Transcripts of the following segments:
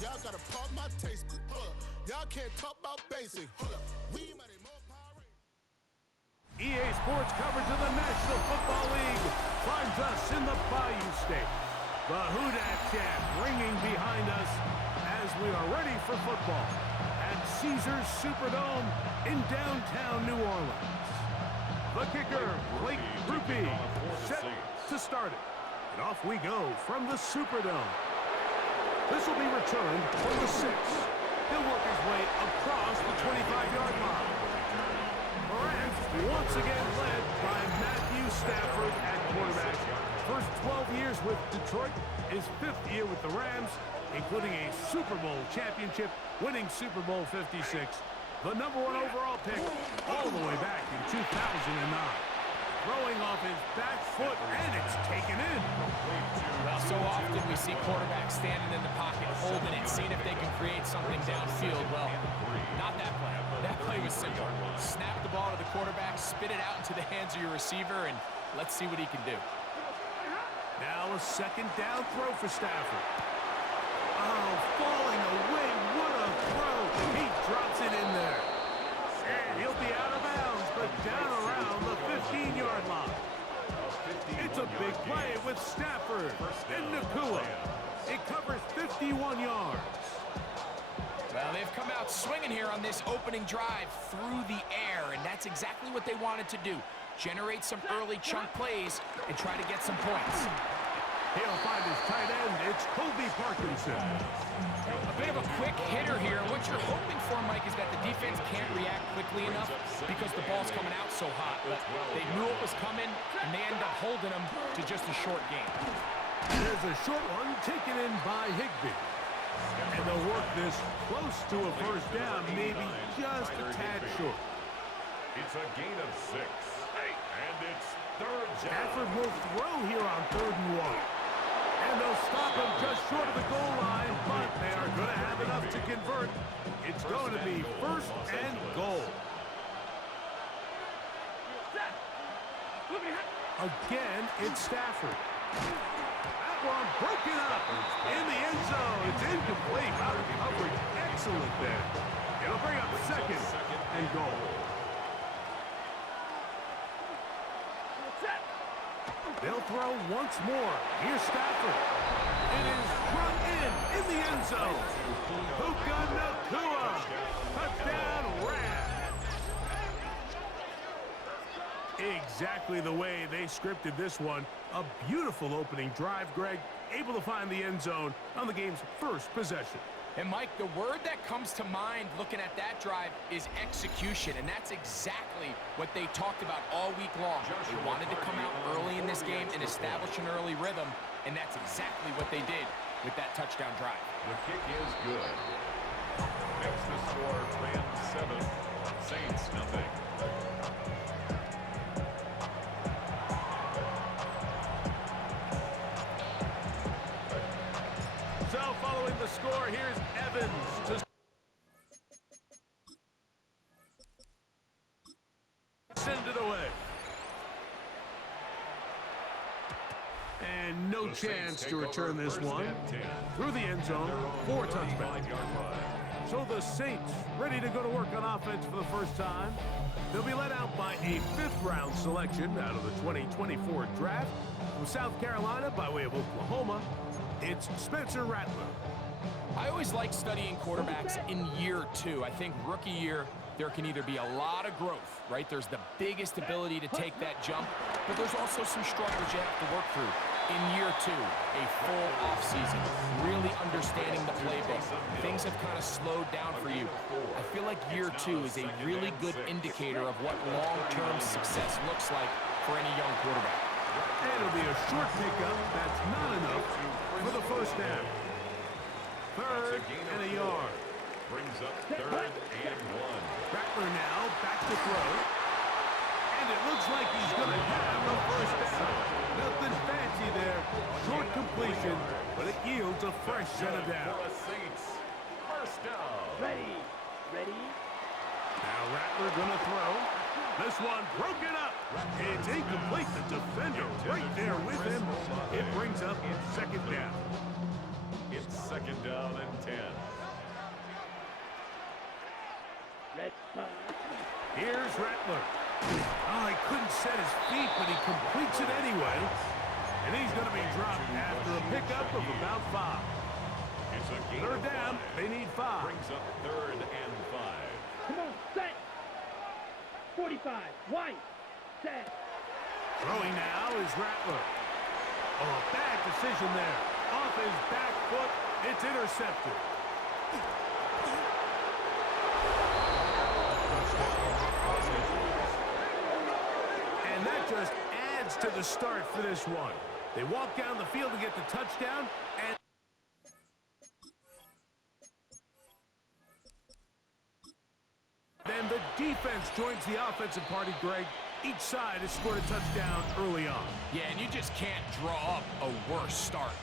Y'all gotta pump my taste. Y'all can't talk about basic. We might have more power. EA Sports coverage of the National Football League finds us in the Bayou State. The Houdat chant ringing behind us as we are ready for football at Caesars Superdome in downtown New Orleans. The kicker, Blake Rupe, set to start it. And off we go from the Superdome. This will be returned from the 6. He'll work his way across the 25-yard line. The Rams once again led by Matthew Stafford at quarterback. First 12 years with Detroit, his 5th year with the Rams, including a Super Bowl championship, winning Super Bowl 56. The #1 overall pick all the way back in 2009. Throwing off his back foot, and it's taken in. Well, so often we see quarterbacks standing in the pocket, holding it, seeing if they can create something downfield. Well, not that play. That play was simple. Snap the ball to the quarterback, spit it out into the hands of your receiver, and let's see what he can do. Now a second down throw for Stafford. Oh, falling away. What a throw. He drops it in there. And he'll be out of bounds, but down around the 15-yard line. It's a big play with Stafford and Nakua. It covers 51 yards. Well, they've come out swinging here on this opening drive through the air, and that's exactly what they wanted to do. Generate some early chunk plays and try to get some points. He'll find his tight end. It's Colby Parkinson. A bit of a quick hitter here. What you're hoping for, Mike, is that the defense can't react quickly enough because the ball's coming out so hot. But they knew it was coming, and they end up holding them to just a short game. There's a short one taken in by Higbee. And they'll work this close to a first down, maybe just a tad short. It's a gain of 6, and it's 3rd down. Stafford will throw here on 3rd and 1. And they'll stop him just short of the goal line, but they are going to have enough to convert. It's going to be 1st and goal. Again, it's Stafford. That one broken up in the end zone. It's incomplete. Out of coverage. Excellent there. It'll bring up 2nd and goal. They'll throw once more. Here's Stafford. It is run in the end zone. Puka Nakua. Touchdown, Rams. Exactly the way they scripted this one. A beautiful opening drive, Greg. Able to find the end zone on the game's first possession. And, Mike, the word that comes to mind looking at that drive is execution, and that's exactly what they talked about all week long. They wanted to come out early in this game and establish an early rhythm, and that's exactly what they did with that touchdown drive. The kick is good. Next the score, Rams 7, Saints nothing. So following the score, here's Evans to send it away. And no chance to return this one. Through the end zone, 4 touchdowns. So the Saints ready to go to work on offense for the first time. They'll be led out by a 5th-round selection out of the 2024 draft. From South Carolina by way of Oklahoma, it's Spencer Rattler. I always like studying quarterbacks in year 2. I think rookie year, there can either be a lot of growth, right? There's the biggest ability to take that jump, but there's also some struggles you have to work through. In year 2, a full offseason, really understanding the playbook. Things have kind of slowed down for you. I feel like year 2 is a really good indicator of what long-term success looks like for any young quarterback. It'll be a short pickup. That's not enough for the first down. 3rd and a yard. Brings up 3rd and 1. Rattler now back to throw. And it looks like he's going to have a first down. Nothing fancy there. Short completion, but it yields a fresh set of downs. First down. Ready. Now Rattler going to throw. This one broken up. It's incomplete. The defender right there with him. It brings up second down. It's second down and 10. Here's Rattler. Oh, he couldn't set his feet, but he completes it anyway. And he's going to be dropped after a pickup of about 5. It's a gain Third of down, 5. they need 5. Brings up third and 5. Come on, set. 45, white, set. Throwing now is Rattler. Oh, a bad decision there. Off his back foot, it's intercepted. And that just adds to the start for this one. They walk down the field to get the touchdown, and then the defense joins the offensive party, Greg. Each side has scored a touchdown early on. Yeah, and you just can't draw up a worse start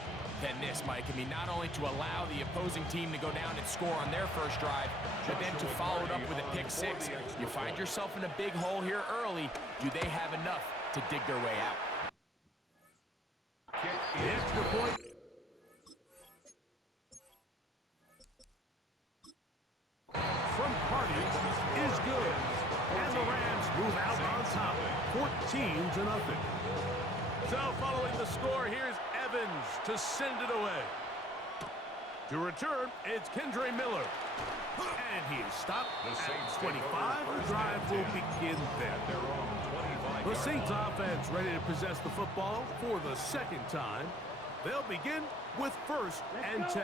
than this, Mike. I mean, not only to allow the opposing team to go down and score on their first drive, but then to follow it up with a pick six. You find yourself in a big hole here early. Do they have enough to dig their way out? The extra point. From Carty is good. And the Rams move out on top, 14-0. So following the score, here's Evans to send it away. To return, it's Kendre Miller. And he is stopped at 25. The drive will begin then. The Saints offense ready to possess the football for the second time. They'll begin with first and 10.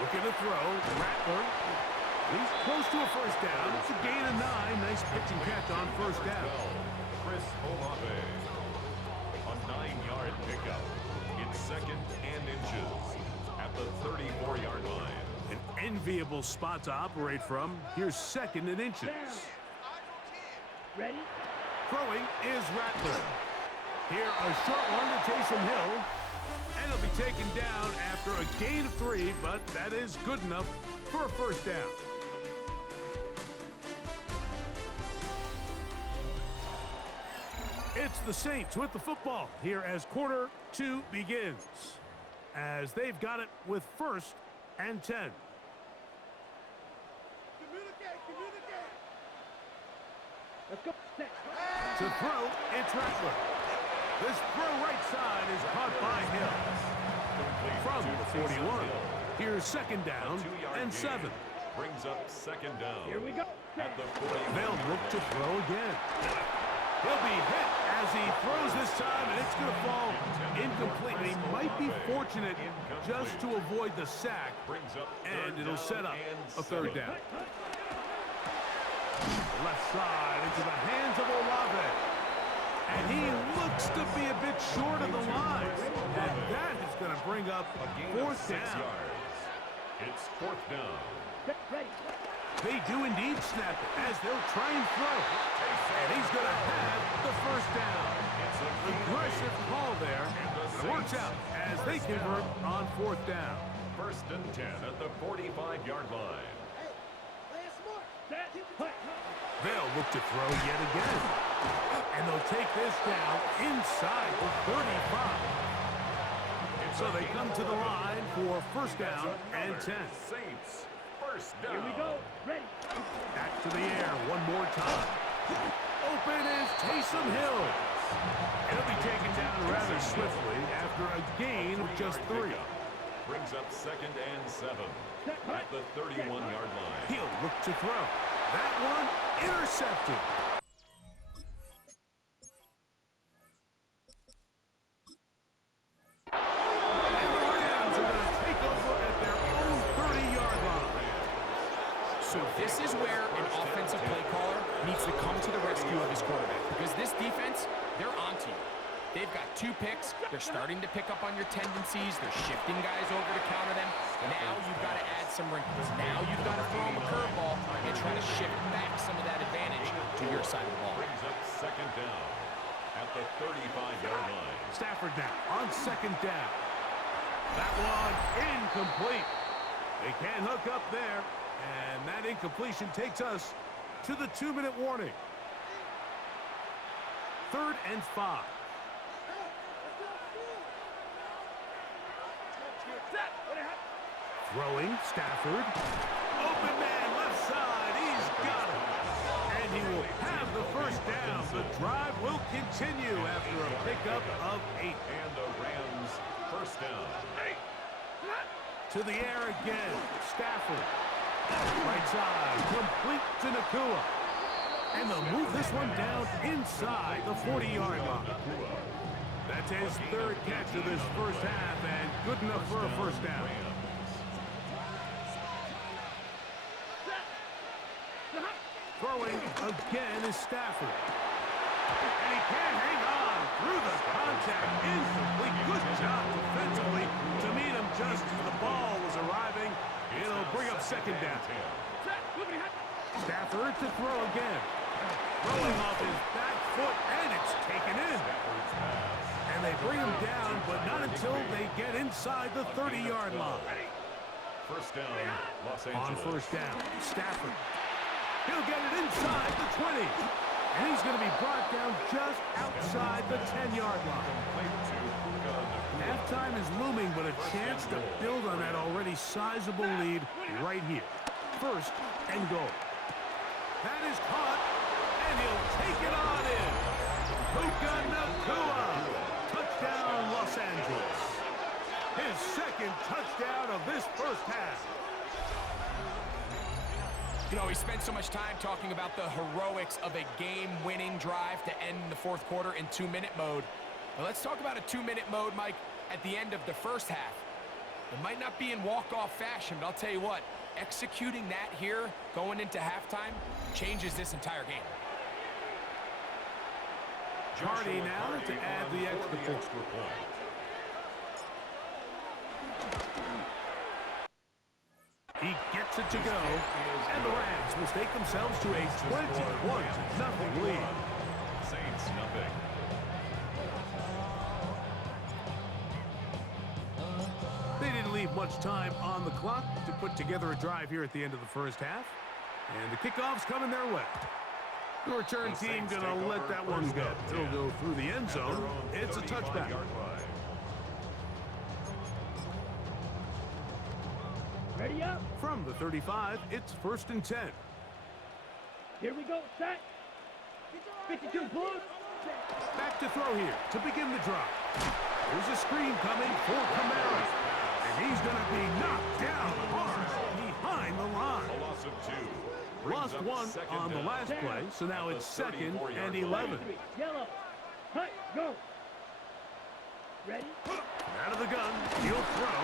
Looking to throw, Rattler. He's close to a first down. It's a gain of 9. Nice pitch and catch on first down. Chris Olave. A 9-yard pickup. It's second and inches at the 34-yard line. An enviable spot to operate from. Here's second and inches. Ready? Throwing is Rattler. Here, a short one to Taysom Hill. And he'll be taken down after a gain of 3, but that is good enough for a first down. It's the Saints with the football here as quarter 2 begins. As they've got it with first and 10. Let's go. Set. To throw, it's Rattler. This throw right side is caught by Hill. From the 41. Here's second down and 7. Brings up second down. Here we go. At the 40. They'll look to throw again. He'll be hit as he throws this time, and it's going to fall incomplete. He might be fortunate just to avoid the sack, and it'll set up a third down. Left side into the hands of Olave. And he looks to be a bit short of the line. And that is going to bring up fourth down. It's fourth down. Ready. They do indeed snap it as they'll try and throw. And he's going to have the first down. Aggressive call there. It works out as they convert on fourth down. First and 10 at the 45-yard line. They'll look to throw yet again. And they'll take this down inside the 35. So they come to the line for first down and 10. Saints, first down. Here we go. Ready. Back to the air one more time. Open is Taysom Hill. He'll be taken down rather swiftly after a gain of just 3. Brings up second and 7 at the 31-yard line. He'll look to throw. That one intercepted. And the Rams are going to take over at their own 30-yard line. So this is where an offensive play caller needs to come to the rescue of his quarterback, because this defense, they're onto you. They've got 2 picks. They're starting to pick up on your tendencies. They're shifting guys over to counter them. Now you've got to add some wrinkles. Now you've got to throw them a curveball and try to shift back some of that advantage to your side of the ball. Brings up second down at the 35-yard line. Stafford now on second down. That one incomplete. They can't hook up there, and that incompletion takes us to the 2-minute warning. 3rd and 5. Throwing, Stafford. Open man, left side, he's got it. And he will have the first down. The drive will continue after a pickup of 8. And the Rams first down. To the air again, Stafford. Right side, complete to Nakua. And they'll move this one down inside the 40-yard line. That's his 3rd catch of this first half, and good enough for a first down. Throwing again is Stafford. And he can't hang on through the contact. Incomplete. Good job defensively to meet him just as the ball was arriving. It'll bring up second down. Stafford to throw again. Throwing off his back foot, and it's taken in. And they bring him down, but not until they get inside the 30-yard line. First down, Los Angeles. On first down, Stafford. He'll get it inside the 20. And he's going to be brought down just outside the 10-yard line. Halftime is looming, but a chance to build on that already sizable lead right here. 1st and goal. That is caught, and he'll take it on in. Puka Nakua. Touchdown, Los Angeles. His 2nd touchdown of this first half. You know, we spent so much time talking about the heroics of a game-winning drive to end the 4th quarter in 2-minute mode. Now let's talk about a 2-minute mode, Mike, at the end of the first half. It might not be in walk-off fashion, but I'll tell you what, executing that here going into halftime changes this entire game. Cardi now to add the extra point. He gets it to go, and the Rams will take themselves to a 21-0 lead. Saints nothing. They didn't leave much time on the clock to put together a drive here at the end of the first half, and the kickoff's coming their way. The return team going to let that one go. They'll go through the end zone. It's a touchback. Ready up. From the 35, it's 1st and 10. Here we go. Set. 52 Blues. Back to throw here to begin the drive. There's a screen coming for Kamara. And he's going to be knocked down hard behind the line. A loss of 2. Lost 1 on the last play, so now it's 2nd and 11. Yellow. Hut. Go. Ready? Out of the gun, he'll throw.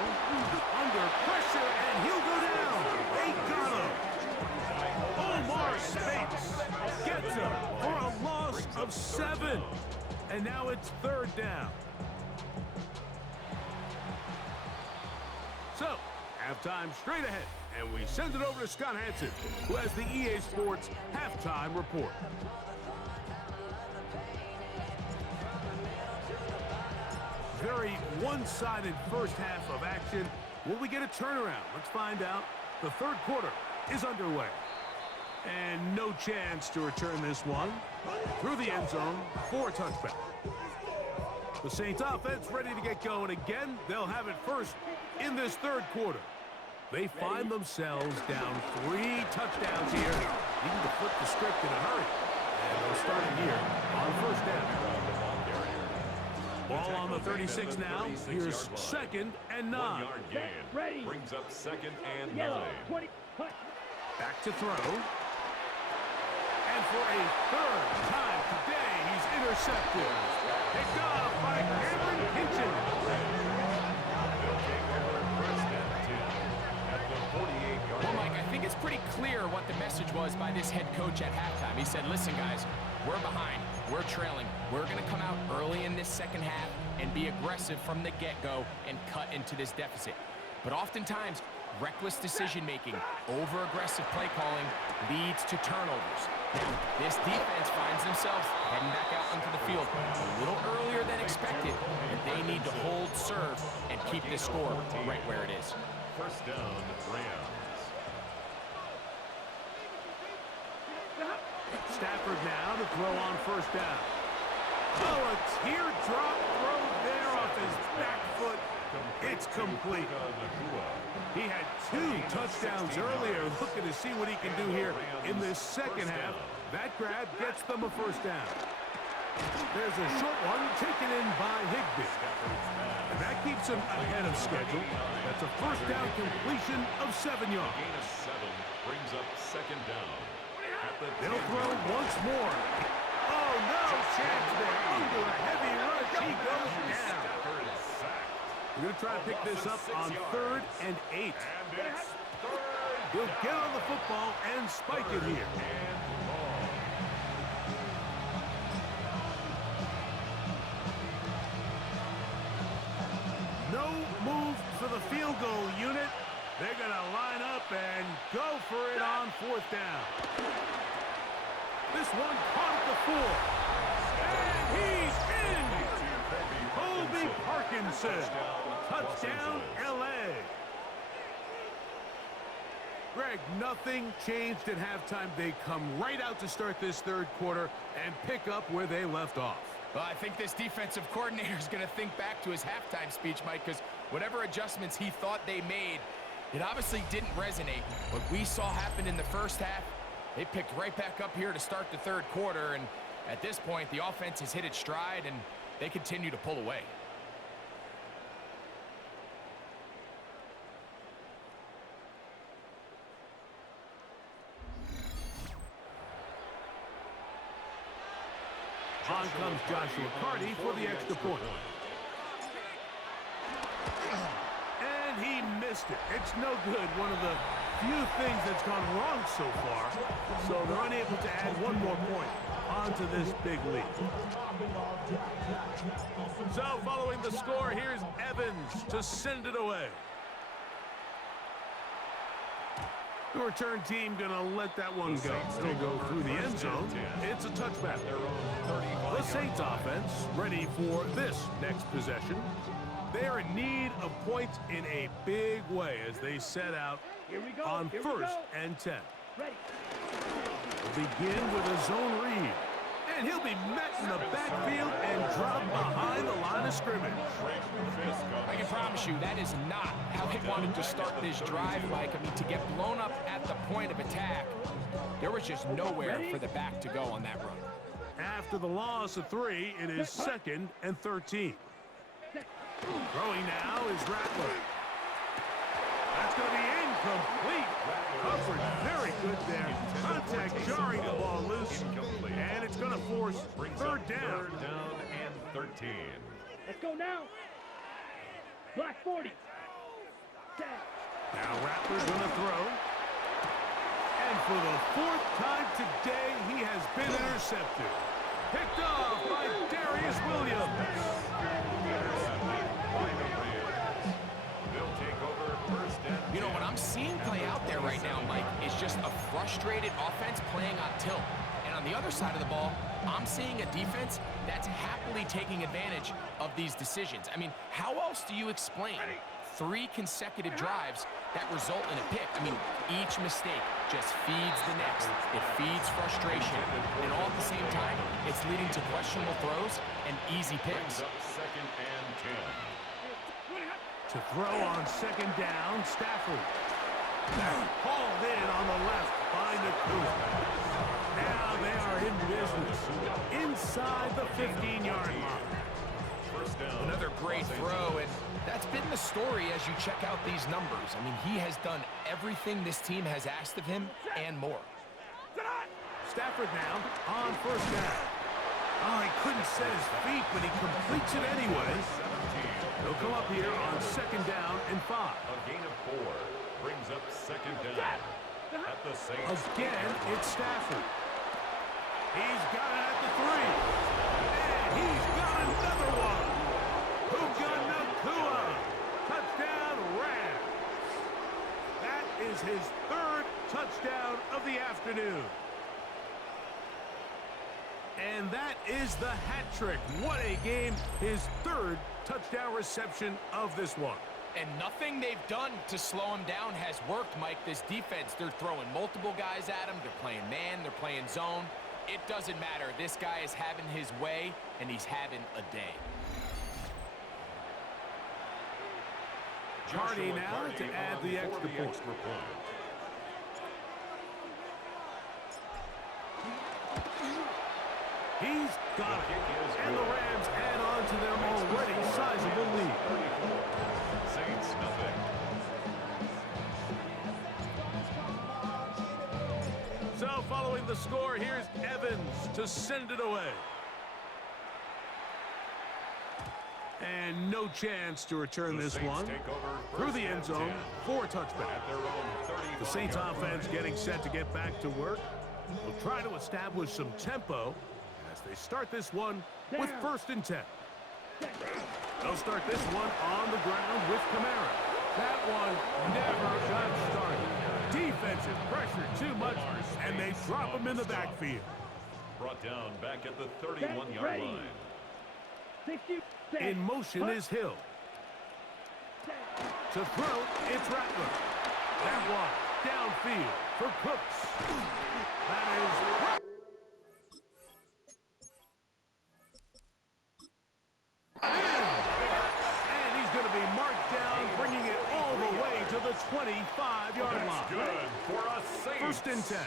Under pressure, and he'll go down. They got him. Omar Speights gets him for a loss of 7. And now it's 3rd down. So, halftime straight ahead. And we send it over to Scott Hansen, who has the EA Sports halftime report. Very one-sided first half of action. Will we get a turnaround? Let's find out. The 3rd quarter is underway. And no chance to return this one. Through the end zone for a touchback. The Saints offense ready to get going again. They'll have it first in this 3rd quarter. They find themselves down 3 touchdowns here. Needing to flip the script in a hurry. And they'll start it here on first down. Ball on the 36 now. Here's 2nd and 9. 1-yard gain. Ready. Brings up 2nd and 9. Yellow. 20. Hut. Back to throw. And for a 3rd time today, he's intercepted. Picked off by Cameron Hinton. They'll take over first and 10 at the 48-yard Well, line. Mike, I think it's pretty clear what the message was by this head coach at halftime. He said, listen, guys, we're behind. we're trailing. We're going to come out early in this second half and be aggressive from the get-go and cut into this deficit. But oftentimes, reckless decision-making, over-aggressive play calling leads to turnovers. Now, this defense finds themselves heading back out into the field a little earlier than expected, and they need to hold serve and keep this score right where it is. First down, Rams. Stafford now to throw on first down. Oh, a teardrop throw there off his back foot. It's complete. He had 2 touchdowns earlier. Looking to see what he can do here in this second half. That grab gets them a first down. There's a short one taken in by Higbee. And that keeps him ahead of schedule. That's a first down completion of 7 yards. Gain of 7 brings up second down. They'll throw once more. Oh, no chance there. Under a heavy rush, he goes down. We're going to try to pick this up on 3rd and 8. He'll get on the football and spike it here. No move for the field goal unit. They're going to line up and go for it on 4th down. This one caught at the 4. And he's in! Colby Parkinson. Touchdown, L.A. Greg, nothing changed at halftime. They come right out to start this 3rd quarter and pick up where they left off. Well, I think this defensive coordinator is going to think back to his halftime speech, Mike, because whatever adjustments he thought they made, it obviously didn't resonate. What we saw happen in the first half, they picked right back up here to start the 3rd quarter, and at this point, the offense has hit its stride, and they continue to pull away. On comes Joshua Carty for the extra point. And he missed it. It's no good. One of the few things that's gone wrong so far. So they're unable to add one more point onto this big lead. So following the score, here's Evans to send it away. The return team going to let that one go. It'll go through the end zone. It's a touchback. The Saints offense ready for this next possession. They're in need of points in a big way as they set out on 1st and 10. We'll begin with a zone read. And he'll be met in the backfield and dropped behind the line of scrimmage. I can promise you that is not how they wanted to start this drive, Mike. I mean, to get blown up at the point of attack, there was just nowhere for the back to go on that run. After the loss of 3, it is 2nd and 13. Throwing now is Rattler. That's going to be incomplete. Coverage very good there. Contact jarring the ball loose. And it's going to force 3rd down. 3rd down and 13. Let's go now. Black 40. Now Rattler's going to throw. And for the 4th time today, he has been intercepted. Picked off by Darius Williams. They'll take over 1st and 10. You know, what I'm seeing play out there right now, Mike, is just a frustrated offense playing on tilt. And on the other side of the ball, I'm seeing a defense that's happily taking advantage of these decisions. I mean, how else do you explain 3 consecutive drives that result in a pick? I mean, each mistake just feeds the next. It feeds frustration. And all at the same time, it's leading to questionable throws and easy picks. 2nd and 10. To throw on 2nd down, Stafford. Hauled in on the left by Nakua. Now they are in business inside the 15-yard line. First down. Another great throw, and that's been the story as you check out these numbers. I mean, he has done everything this team has asked of him and more. Stafford now on 1st down. Oh, he couldn't set his feet, but he completes it anyway. He'll come up here on 2nd down and 5. A gain of 4 brings up 2nd down at the Saints. Again, it's Stafford. He's got it at the 3. He's got another one. Puka Nakua. Touchdown, Rams. That is his third touchdown of the afternoon. And that is the hat trick. What a game. His third touchdown reception of this one. And nothing they've done to slow him down has worked, Mike. This defense, they're throwing multiple guys at him. They're playing man. They're playing zone. It doesn't matter. This guy is having his way, and he's having a day. Cardi now to add the extra point. He's got it. And the Rams add on to their already sizable lead. Saints nothing. So following the score, here's Evans to send it away. And no chance to return this one through the end zone for a touchback. The Saints offense getting set to get back to work. Will try to establish some tempo as they start this one with 1st and 10. They'll start this one on the ground with Kamara. That one never got started. Defensive pressure too much, and they drop him in the backfield. Brought down back at the 31-yard line. In motion is Hill. To throw, it's Rattler. That one downfield for Cooks. That is... And he's going to be marked down, bringing it all the way to the 25-yard line. That's good for us Saints. 1st and 10.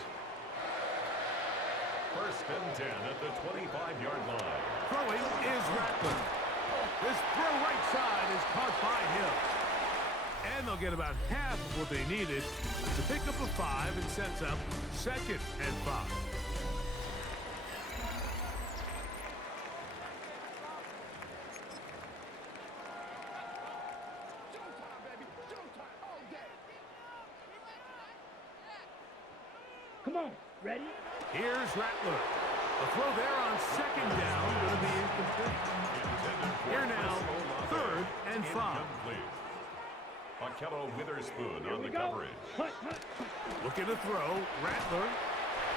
1st and 10 at the 25-yard line. Throwing is Rattler. This throw right side is caught by Hill. And they'll get about half of what they needed to pick up a 5 and sets up 2nd and 5. Come on, ready? Here's Rattler. A throw there on 2nd down, going to be incomplete. Here now, 3rd and 5. Akello Witherspoon on the Go. coverage. Looking to throw, Rattler.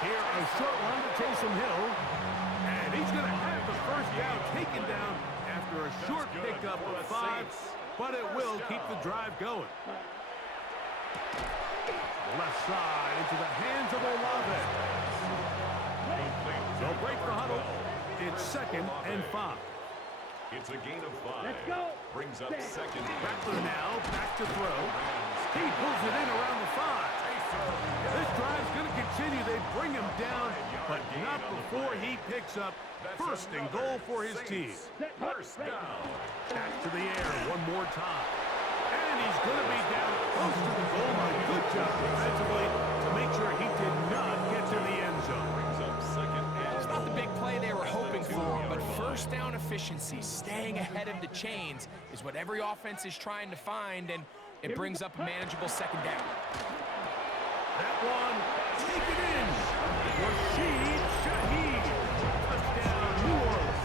Here a short one to Taysom Hill. And he's going to have the 1st down taken down after a short pickup of 5. But it will keep the drive going. Left side into the hands of Olave. They'll break the huddle. It's 2nd and 5. It's a gain of 5. Let's go. Brings up 2nd. Rattler now back to throw. He pulls it in around the 5. This drive's going to continue. They bring him down, but not before he picks up 1st and goal for his team. 1st down. Back to the air one more time. And he's going to be down close to the goal line. Good job defensively to make sure he did not get to the end zone. Brings up 2nd and It's not the big play they were hoping for, but 1st down efficiency, staying ahead of the chains, is what every offense is trying to find, and it brings up a manageable 2nd down. That one, take it in. Rashid Shaheed. Touchdown, New Orleans.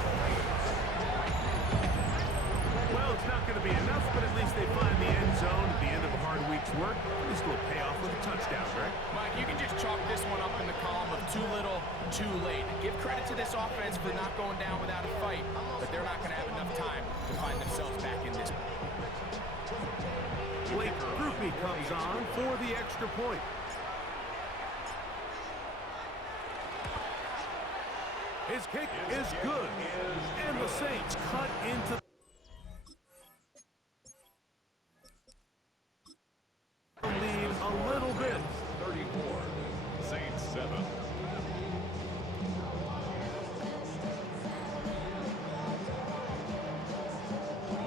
Well, it's not going to be enough, but at least they find the end zone at the end of a hard week's work. This will pay off with a touchdown, right? Mike, you can just chalk this one up in the column of too little, too late. Give credit to this offense for not going down without a fight, but they're not going to have enough time to find themselves back in this. Blake Groupie comes on for the extra point. His kick is good, and the Saints cut into the lead a little bit. 34. Saints 7.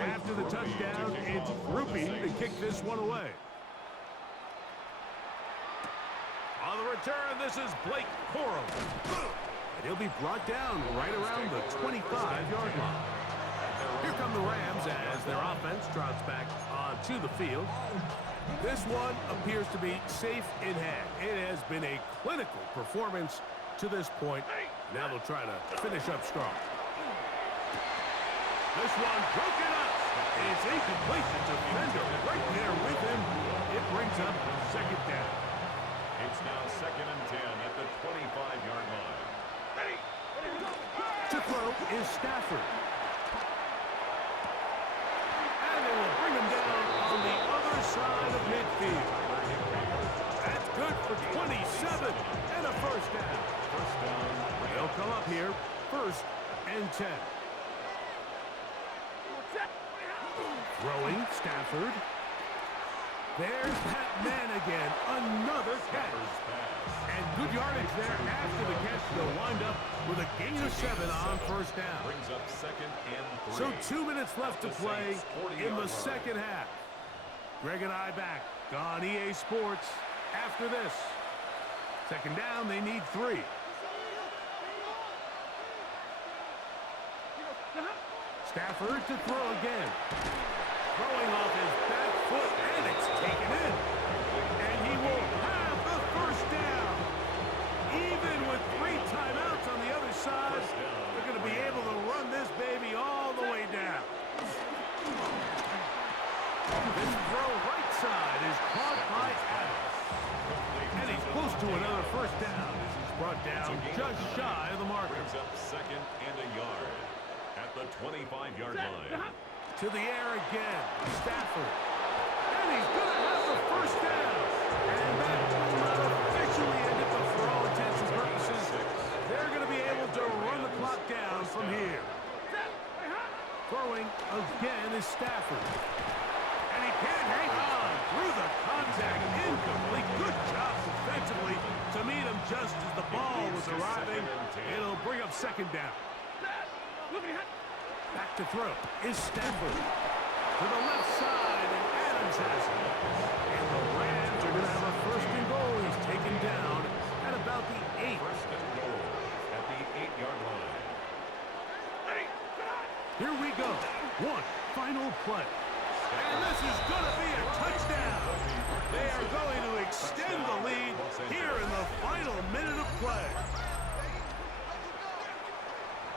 After the touchdown, it's Groupie to kick this one away. On the return, this is Blake Corum. And he'll be brought down right around the 25-yard line. Here come the Rams as their offense trots back onto the field. This one appears to be safe in hand. It has been a clinical performance to this point. Now they'll try to finish up strong. This one broken up. It's incomplete. The defender right there with him. It brings up second down. It's now 2nd and 10 at the 25-yard line. To throw is Stafford. And they will bring him down on the other side of midfield. That's good for 27 and a first down. First down. They'll come up here, 1st and 10. Throwing, Stafford. There's that man again. Another catch. And good yardage there after the catch. They'll wind up with a gain of 7 on first down. Brings up 2nd and 3. So 2 minutes left to play in the second half. Greg and I back on EA Sports after this. Second down, they need 3. Stafford to throw again. Throwing off his back foot, and it's taken in. And he will have the first down. Even with 3 timeouts on the other side, they're going to be able to run this baby all the way down. This throw right side is caught by Adams. And he's close to another first down. This is brought down just shy of the marker. Brings up 2nd and a yard at the 25-yard line. To the air again, Stafford. And he's going to have the first down. And that will not officially end it, but for all intents and purposes, they're going to be able to run the clock down from here. Throwing again is Stafford. And he can't hang on through the contact. Incomplete. Good job defensively to meet him just as the ball was arriving. It'll bring up second down. Back to throw is Stafford. To the left side, and Adams has it. And the Rams are going to have a first and goal. He's taken down at about the 8. First and goal at the 8-yard line. Here we go. One final play. And this is going to be a touchdown. They are going to extend the lead here in the final minute of play.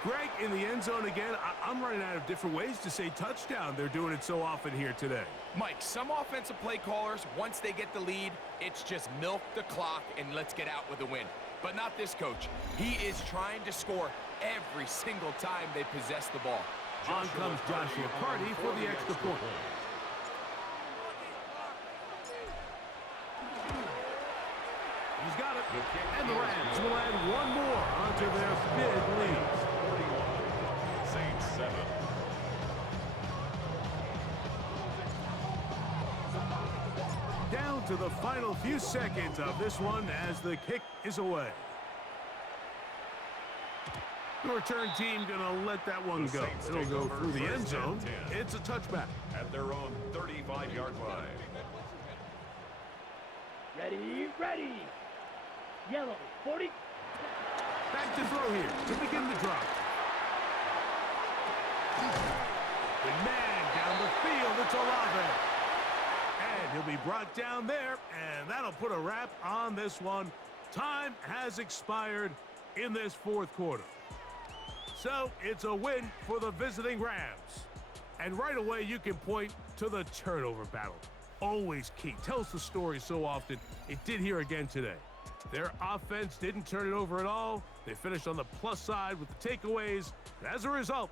Greg, in the end zone again, I'm running out of different ways to say touchdown. They're doing it so often here today. Mike, some offensive play callers, once they get the lead, it's just milk the clock and let's get out with a win. But not this coach. He is trying to score every single time they possess the ball. On comes Joshua Party for the extra point. He's got it. And the Rams will add one more onto their big lead. 41, Saints 7. Down to the final few seconds of this one as the kick is away. The return team going to let that one go. It'll go through the end zone. It's a touchback. At their own 35-yard line. Ready. Yellow, 40. Back to throw here to begin the drop. The man down the field, it's Olave. And he'll be brought down there, and that'll put a wrap on this one. Time has expired in this fourth quarter. So it's a win for the visiting Rams. And right away, you can point to the turnover battle. Always key. Tells the story so often. It did here again today. Their offense didn't turn it over at all. They finished on the plus side with the takeaways. And as a result,